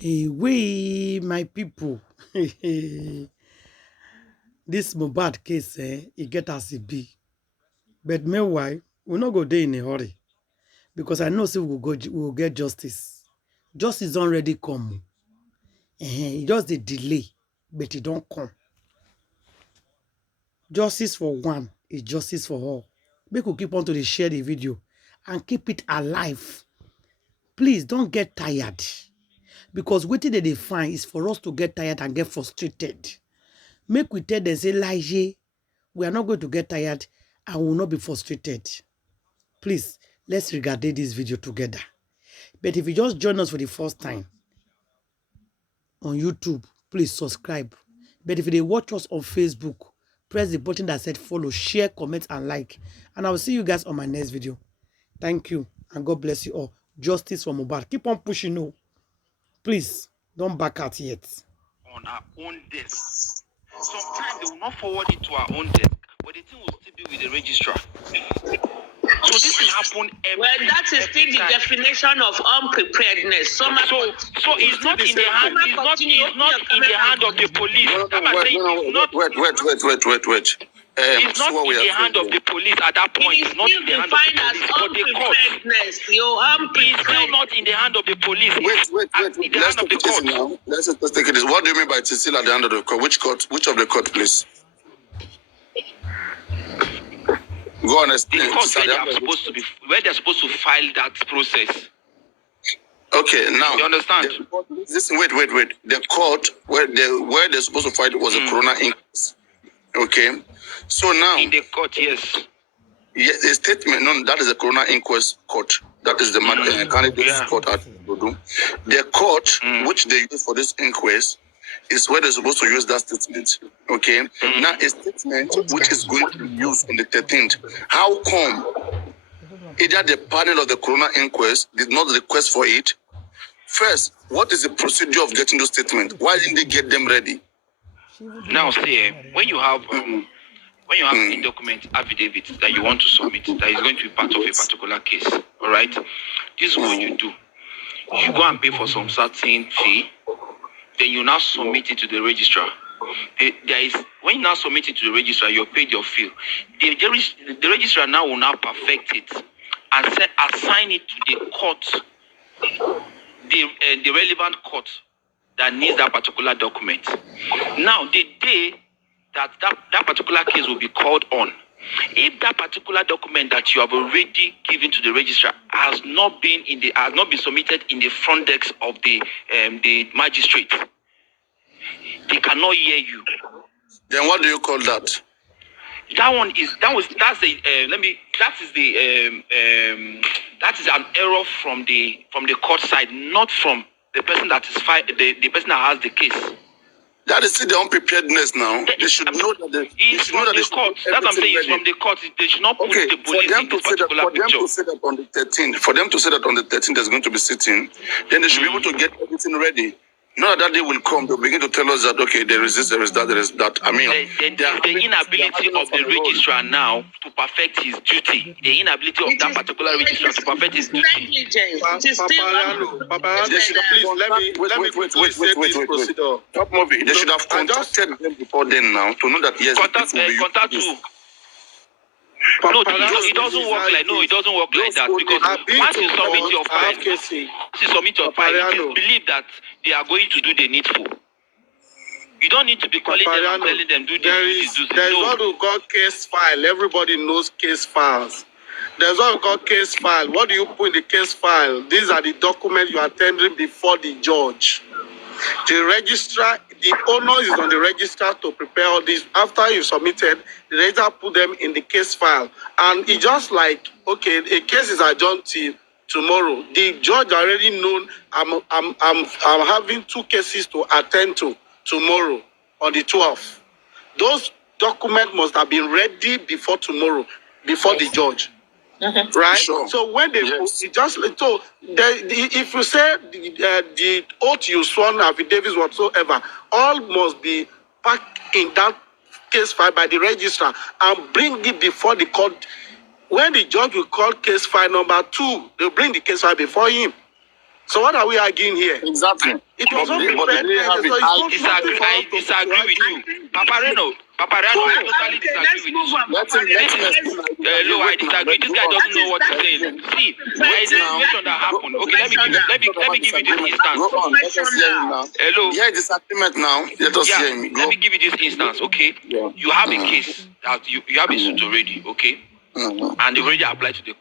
We, my people, this Mohbad case, it get as it be. But meanwhile, we'll not go there in a hurry because I know say we will get justice. Justice don't already come. It just the delay, but it don't come. Justice for one is justice for all. Make we keep on to share the video and keep it alive. Please don't get tired because waiting that they find is for us to get tired and get frustrated. Make we tell them, say, Laje, we are not going to get tired and will not be frustrated. Please, let's regard this video together. But if you just join us for the first time on YouTube, please subscribe. But if they watch us on Facebook, press the button that said follow, share, comment, and like. And I will see you guys on my next video. Thank you, and God bless you all. Justice for Mohbad. Keep on pushing, no. Please, don't back out yet. On our own desk. Sometimes they will not forward it to our own desk, but the thing will still be with the registrar. So this will happen every well, that is still the definition of unpreparedness. So it's not in the hand. It's not in the hand of the police. Wait. It's not in the hand of the police at that point. It's not in the hand of the police, but the court. It's still not in the hand of the police. Wait. Let's take it now. Let's take it. What do you mean by it's still at the hand of the court? Which court? Which of the court, please? Go on, explain. The court where they're supposed to file that process. Okay, now you understand? Wait. The court where they're supposed to file was a corona inquest. Okay, so now in the court, yes. Yes, a statement. No, that is a corona inquest court. That is the candidate's court at Bodu. The court which they use for this inquest is where they're supposed to use that statement. Okay, now a statement which is going to be used on the 13th. How come either the panel of the corona inquest did not request for it? First, what is the procedure of getting those statements? Why didn't they get them ready? Now, see, when you have a document affidavit that you want to submit that is going to be part of a particular case, all right? This is what you do. You go and pay for some certain fee, then you now submit it to the registrar. When you now submit it to the registrar, you're paid your fee. The registrar now will now perfect it and assign it to the court, the relevant court that needs that particular document. Now, the day that particular case will be called on, if that particular document that you have already given to the registrar has not been submitted in the front desk of the magistrate, they cannot hear you. Then what do you call that? That is an error from the court side, not from the person that is the person that has the case. That is still the unpreparedness now. They should know that it's from the court. That's what I'm saying. It's from the court. They should not put the police in this particular picture. For them to say that on the 13th there's going to be sitting, then they should be able to get everything ready. Now that day will come, they'll begin to tell us that, okay, there is this, there is that. I mean, the inability of the registrar now to perfect his duty. The inability of that particular registrar to perfect his duty. Wait. Stop moving. They should have contacted them before then now to know that, yes, contact who? No, it doesn't work like that because once you submit your file, it is believed that they are going to do the needful. You don't need to be calling them and telling them do this. There is what we call case file. Everybody knows case files. There's what we call case file. What do you put in the case file? These are the documents you are tendering before the judge. The registrar, the onus is on the registrar to prepare all this. After you submitted, the registrar put them in the case file. And it's just like, okay, a case is adjourned till tomorrow. The judge already known I'm having 2 cases to attend to tomorrow on the 12th. Those documents must have been ready before tomorrow, before the judge. Right? Sure. So when they if you say the oath you sworn, affidavits whatsoever, all must be packed in that case file by the registrar and bring it before the court. When the judge will call case file number 2, they'll bring the case file before him. So what are we arguing here? Exactly. It was not But prepared. they have it. I disagree with you. Papareno, I totally disagree with you. Hello, I disagree. This guy doesn't know what he's saying. See, there is a situation that happened. Okay, let me give you this instance. Go on, let us hear him now. Hello. Yeah, disagreement now. Let us hear him. Let me give you this instance, okay? Yeah. You have a case that you have a suit already, okay? And they already applied to the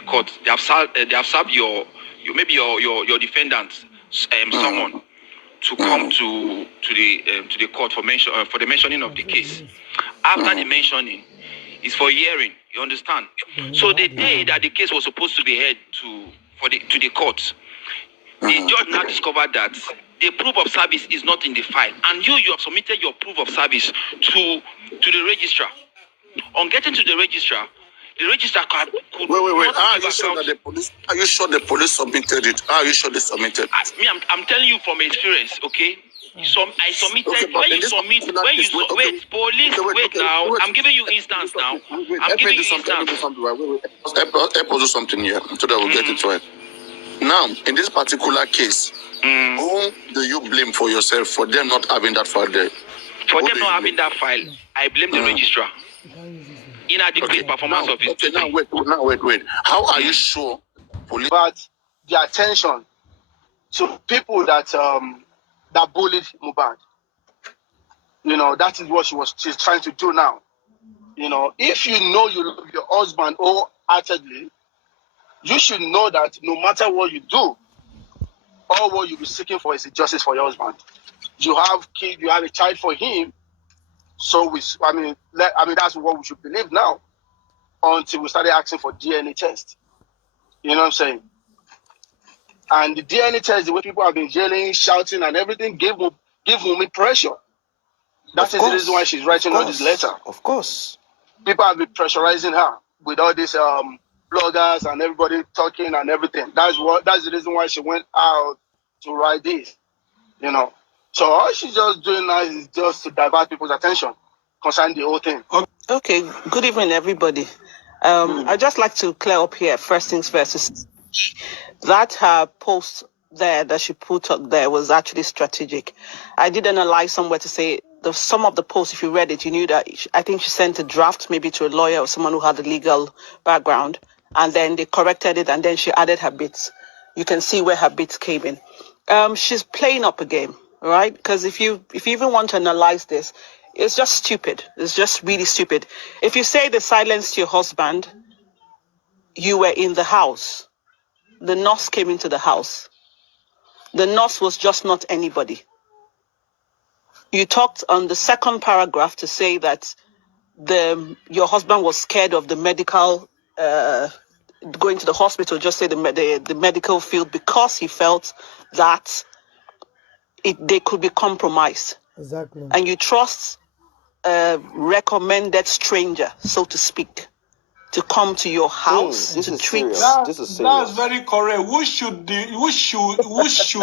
court. They have served your defendant, someone to come to the court for the mentioning of the case. After the mentioning, it's for hearing. You understand? So the day that the case was supposed to be heard to the court, the judge now discovered that the proof of service is not in the file, and you have submitted your proof of service to the registrar. On getting to the registrar could wait. Are you sure the police submitted it? Are you sure they submitted? I'm telling you from experience, okay? I submitted. Okay, when you submit, wait now. I'm giving you instance now. I'm giving you instance. Help us do something here so that we'll get it right. Now, in this particular case, who do you blame for yourself for them not having that file there? For them not having that file, I blame the registrar. Inadequate performance of his. Okay, now wait. How are you sure? But the attention to people that that bullied Mohbad. You know, that is what she's trying to do now. You know, if you know you love your husband wholeheartedly, you should know that no matter what you do, all what you'll be seeking for is justice for your husband. You have kid, you have a child for him. So I mean that's what we should believe now, until we started asking for DNA test. You know what I'm saying? And the DNA test, the way people have been yelling, shouting, and everything, give me pressure. That is the reason why she's writing all this letter. Of course. People have been pressurizing her with all these bloggers and everybody talking and everything. That's the reason why she went out to write this. You know. So all she's just doing now is just to divert people's attention concerning the whole thing. Okay, good evening, everybody. I'd just like to clear up here, first things first. That her post there that she put up there was actually strategic. I did analyze somewhere to say some of the posts, if you read it, you knew that I think she sent a draft maybe to a lawyer or someone who had a legal background, and then they corrected it, and then she added her bits. You can see where her bits came in. She's playing up a game. Right? Because if you even want to analyze this, it's just stupid. It's just really stupid. If you say they silenced your husband, you were in the house. The nurse came into the house. The nurse was just not anybody. You talked on the second paragraph to say that your husband was scared of the medical, going to the hospital, just say the medical field, because he felt that they could be compromised. Exactly. And you trust a recommended stranger, so to speak, to come to your house to treat. This is serious. That's very correct. Who should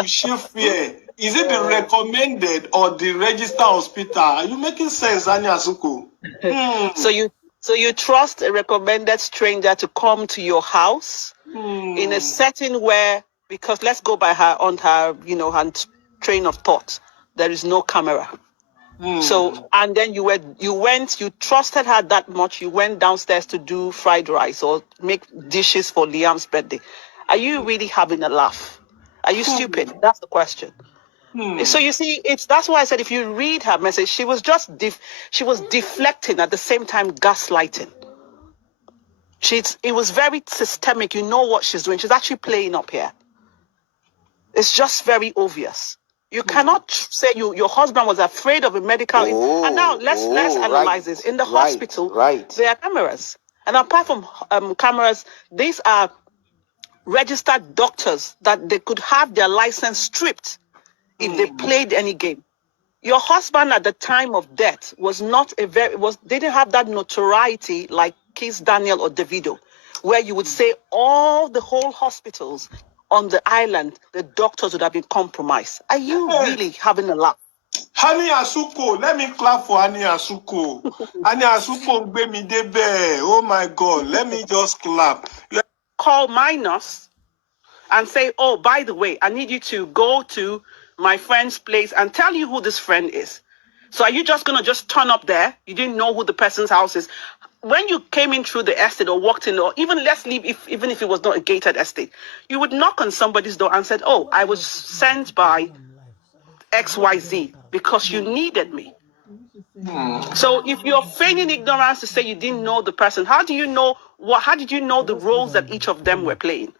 she fear? Is it the recommended or the registered hospital? Are you making sense, Anya Asuku? So you trust a recommended stranger to come to your house in a setting where, because let's go by her train of thought, there is no camera. So, and then you trusted her that much, you went downstairs to do fried rice or make dishes for Liam's birthday. Are you really having a laugh? Are you stupid? That's the question. So you see, that's why I said if you read her message, she was just she was deflecting at the same time gaslighting. It was very systemic. You know what she's doing. She's actually playing up here. It's just very obvious. You cannot say your husband was afraid of a medical. And now let's analyze this. In the hospital, there are cameras. And apart from cameras, these are registered doctors that they could have their license stripped if they played any game. Your husband at the time of death didn't have that notoriety like Kiss Daniel or Davido, where you would say the whole hospitals on the island, the doctors would have been compromised. Are you really having a laugh? Hani Asuko, let me clap for Hani Asuko. Hani Asuko, baby, debe. Oh my God, let me just clap. Call my nurse and say, oh, by the way, I need you to go to my friend's place and tell you who this friend is. So are you just going to just turn up there? You didn't know who the person's house is. When you came in through the estate or walked in, or even let's leave, even if it was not a gated estate, you would knock on somebody's door and said, oh, I was sent by XYZ because you needed me. So if you're feigning ignorance to say you didn't know the person, how did you know the roles that each of them were playing?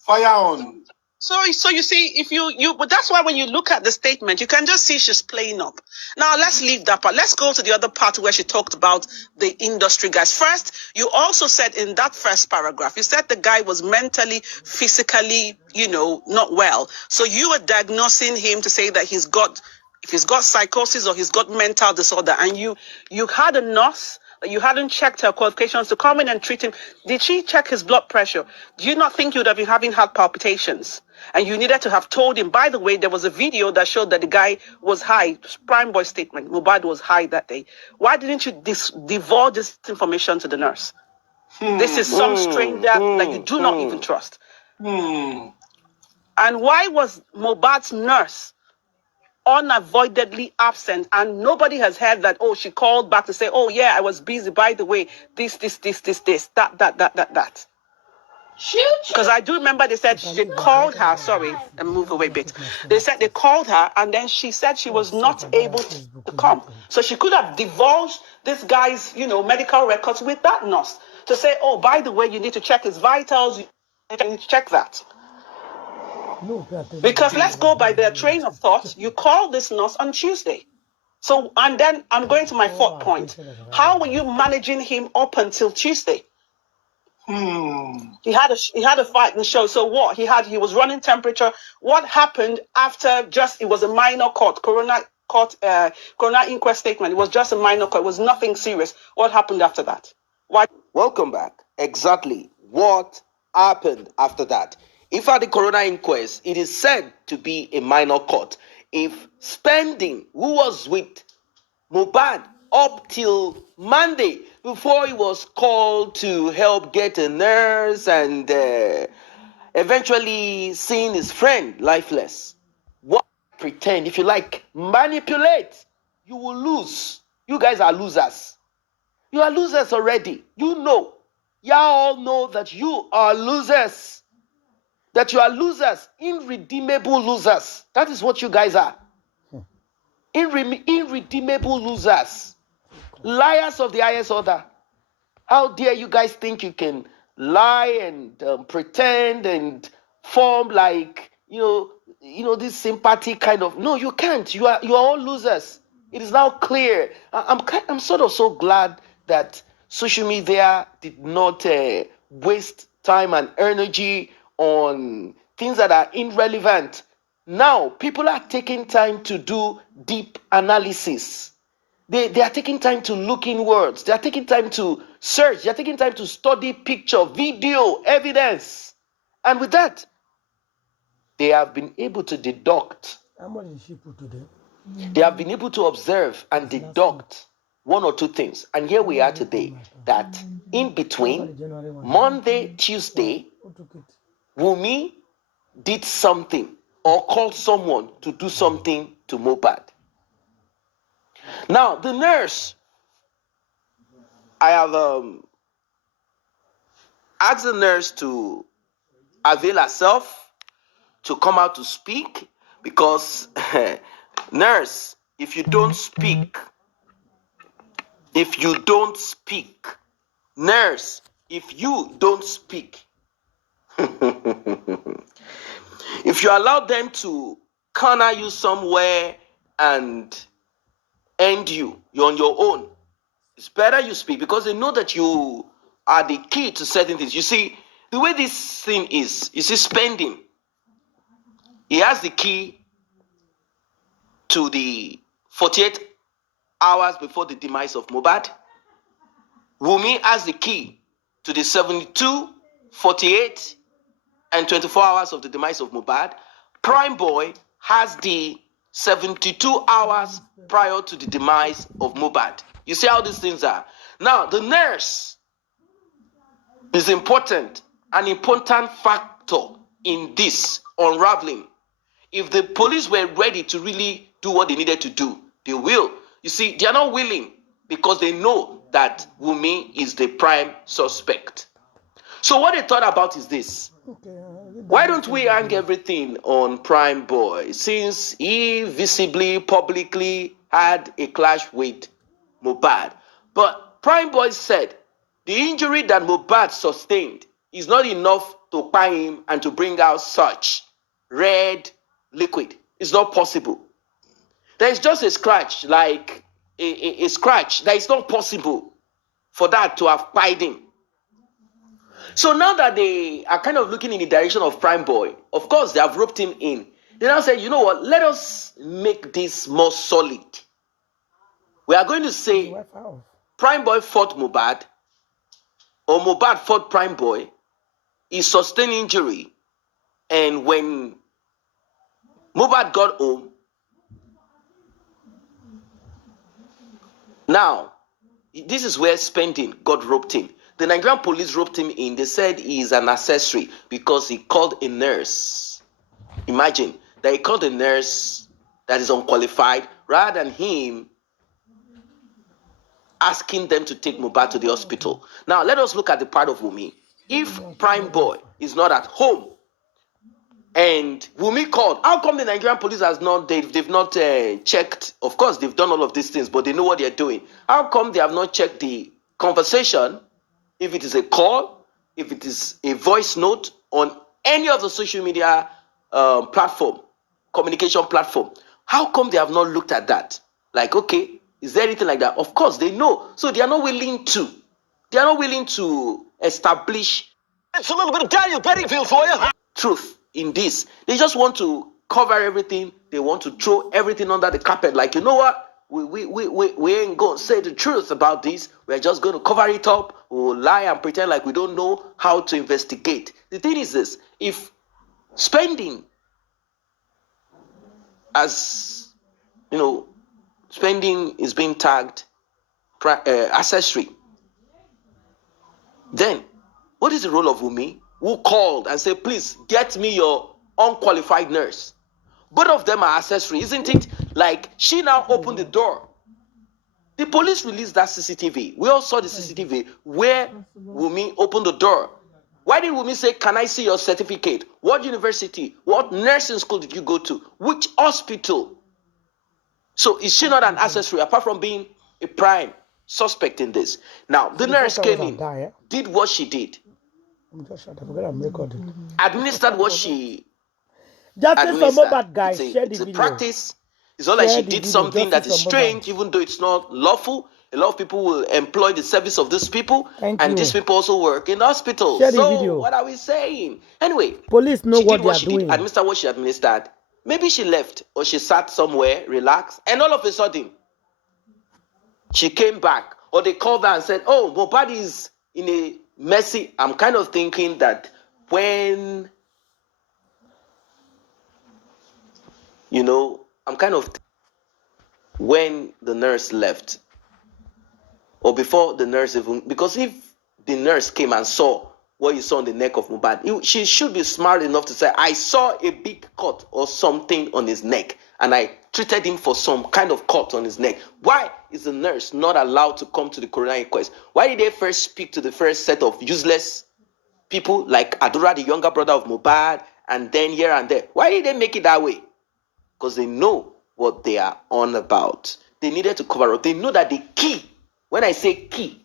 Fire on. So you see, if but that's why when you look at the statement, you can just see she's playing up. Now let's leave that part. Let's go to the other part where she talked about the industry guys. First, you also said in that first paragraph, you said the guy was mentally, physically, not well. So you were diagnosing him to say that if he's got psychosis or he's got mental disorder, and you had a nurse. You hadn't checked her qualifications to come in and treat him. Did she check his blood pressure? Do you not think you would have been having heart palpitations? And you needed to have told him, by the way, there was a video that showed that the guy was high. Primeboy statement, Mohbad was high that day. Why didn't you divulge this information to the nurse? This is some stranger that you do not even trust. And why was Mohbad's nurse unavoidably absent, and nobody has heard that, oh, she called back to say, oh yeah, I was busy, by the way, this, that. Because I do remember they said they called her, sorry, and move away a bit. They said they called her, and then she said she was not able to come. So she could have divulged this guy's, medical records with that nurse to say, oh, by the way, you need to check his vitals, you need to check that. Because let's go by their train of thought. You call this nurse on Tuesday. So, and then I'm going to my fourth point. How were you managing him up until Tuesday? He had a fight in the show. So what? He was running temperature. What happened after it was a minor corona inquest statement. It was just a minor court. It was nothing serious. What happened after that? Why? Welcome back. Exactly what happened after that? If at the corona inquest, it is said to be a minor court. If Spending, who was with Mohbad up till Monday before he was called to help get a nurse and eventually seeing his friend lifeless. What pretend, if you like, manipulate, you will lose. You guys are losers. You are losers already. Y'all all know that you are losers. That you are losers, irredeemable losers. That is what you guys are. Irredeemable losers. Liars of the highest order. How dare you guys think you can lie and pretend and form like, this sympathy kind of. No, you can't. You are all losers. It is now clear. I'm sort of so glad that social media did not waste time and energy on things that are irrelevant. Now, people are taking time to do deep analysis. They are taking time to look inwards. They are taking time to search. They are taking time to study picture, video, evidence. And with that, they have been able to deduct. They have been able to observe and deduct one or two things. And here we are today, that in between Monday, Tuesday, Wunmi did something or called someone to do something to Mohbad. Now, the nurse, I have asked the nurse to avail herself to come out to speak, because nurse, if you don't speak, nurse, if you don't speak, if you allow them to corner you somewhere and end you're on your own. It's better you speak, because they know that you are the key to certain things. You see, the way this thing is, you see, Spending, he has the key to the 48 hours before the demise of Mohbad. Wunmi has the key to the 72, 48, and 24 hours of the demise of Mohbad. Primeboy has the 72 hours prior to the demise of Mohbad. You see how these things are. Now, the nurse is important, an important factor in this unraveling. If the police were ready to really do what they needed to do, they will. You see, they are not willing because they know that Wunmi is the prime suspect. So what they thought about is this. Why don't we hang everything on Primeboy, since he visibly, publicly had a clash with Mohbad? But Primeboy said the injury that Mohbad sustained is not enough to buy him and to bring out such red liquid. It's not possible. There is just a scratch, like a scratch. That is not possible for that to have pied him. So now that they are kind of looking in the direction of Primeboy, of course, they have roped him in. They now say, you know what, let us make this more solid. We are going to say Primeboy fought Mohbad, or Mohbad fought Primeboy, he sustained injury, and when Mohbad got home, now, this is where spending got roped in. The Nigerian police roped him in. They said he is an accessory because he called a nurse. Imagine that he called a nurse that is unqualified rather than him asking them to take Mohbad to the hospital. Now, let us look at the part of Wunmi. If Primeboy is not at home and Wunmi called, how come the Nigerian police has not, they've not checked? Of course, they've done all of these things, but they know what they're doing. How come they have not checked the conversation? If it is a call, if it is a voice note on any of the social media platform, communication platform, how come they have not looked at that? Like, okay, is there anything like that? Of course, they know. So they are not willing to. They are not willing to establish. It's a little bit of Daniel Bedingfield for you. Truth in this. They just want to cover everything. They want to throw everything under the carpet. Like, you know what? We ain't going to say the truth about this. We're just going to cover it up. We'll lie and pretend like we don't know how to investigate. The thing is this. If spending, as, you know, spending is being tagged accessory, then what is the role of Wunmi, who called and said, please get me your unqualified nurse? Both of them are accessory, isn't it? Like, she now opened the door. The police released that CCTV. We all saw the CCTV where Wunmi opened the door. Why did Wunmi say, can I see your certificate? What university? What nursing school did you go to? Which hospital? So is she not an accessory, apart from being a prime suspect in this? Now, the nurse came in, did what she did, administered what she administered. It's a practice. It's not like she did something that is strange, even though it's not lawful. A lot of people will employ the service of these people, and these people also work in hospitals. So what are we saying? Anyway, police know what they are doing. Did, administer what she administered. Maybe she left or she sat somewhere, relaxed, and all of a sudden, she came back. Or they called her and said, oh, Mohbad is in a messy. I'm kind of thinking that when, you know, when the nurse left, or before the nurse even, because if the nurse came and saw what you saw on the neck of Mohbad, she should be smart enough to say, I saw a big cut or something on his neck, and I treated him for some kind of cut on his neck. Why is the nurse not allowed to come to the coroner inquest? Why did they first speak to the first set of useless people like Adura, the younger brother of Mohbad, and then here and there? Why did they make it that way? Because they know what they are on about. They needed to cover up. They know that the key, when I say key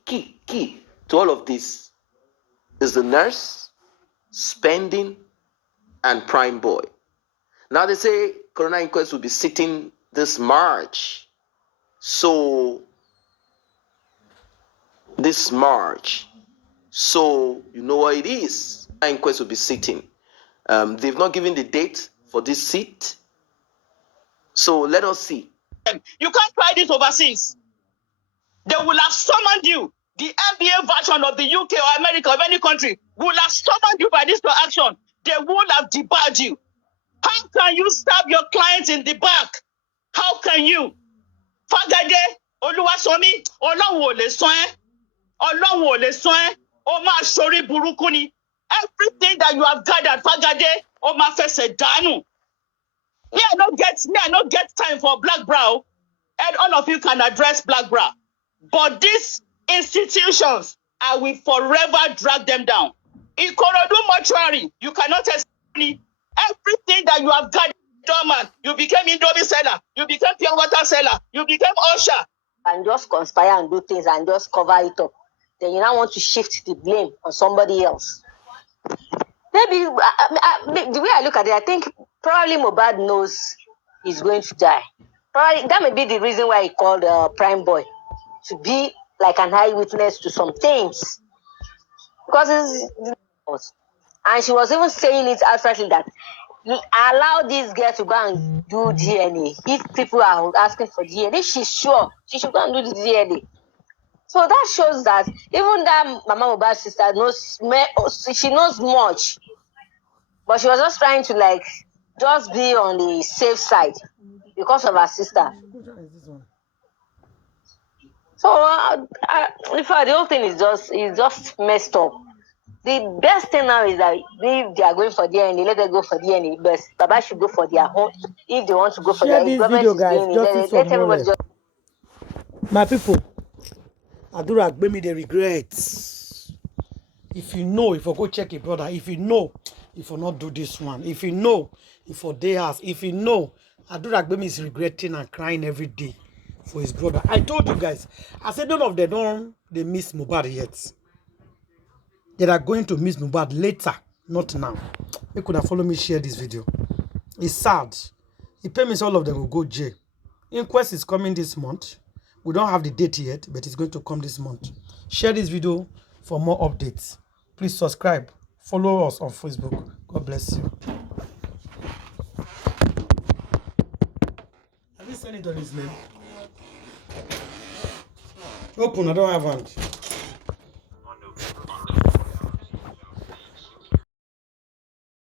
to all of this, is the nurse, spending, and Primeboy. Now they say coroner inquest will be sitting this March. So, this March. So, you know what it is. Coroner inquest will be sitting. They've not given the date for this seat. So, let us see. You can't try this overseas. They will have summoned you. The NBA version of the UK or America or any country will have summoned you by this for action. They will have debarred you. How can you stab your clients in the back How can you? Fagade, Oluwasomi, Ọlọ́run ò lè sọ ẹ́. Ọlọ́run ò lè sọ ẹ́. Ó máa ṣorí burúkú ni. Everything that you have gathered, Fagade, ó máa fẹsẹ̀ dànù. Me, I don't get time for black bra. And all of you can address black bra. But these institutions, I will forever drag them down. In Ikorodu mortuary, you cannot tell me everything that you have gathered dormant. You became Indomie seller, you became pure water seller, you became usher. And just conspire and do things and just cover it up. Then you now want to shift the blame on somebody else. Maybe the way I look at it, I think probably Mohbad knows he's going to die. Probably that may be the reason why he called Primeboy to be like an eyewitness to some things. Because and she was even saying it outrightly that allow this girl to go and do DNA. If people are asking for DNA, she's sure she should go and do the DNA. So that shows that even that Mama Mohbad's sister knows, she knows much, but she was just trying to like just be on the safe side because of her sister. So the whole thing is just messed up. The best thing now is that if they are going for DNA, let them go for DNA. But Baba should go for their own. If they want to go for share their this video, guys. let everybody just. My people, Adura Gbemi, they regret. If you know, if you go check your brother, if you know, if you not do this one, if you know, if you day house, if you know, Adura Gbemi is regretting and crying every day for his brother. I told you guys, I said none of them they miss Mohbad yet. They are going to miss Mohbad later, not now. You could have followed me share this video. It's sad. It payments all of them will go jail. Inquest is coming this month. We don't have the date yet, but it's going to come this month. Share this video for more updates. Please subscribe. Follow us on Facebook. God bless you. Have you sent it on his name? Open, I don't have hand.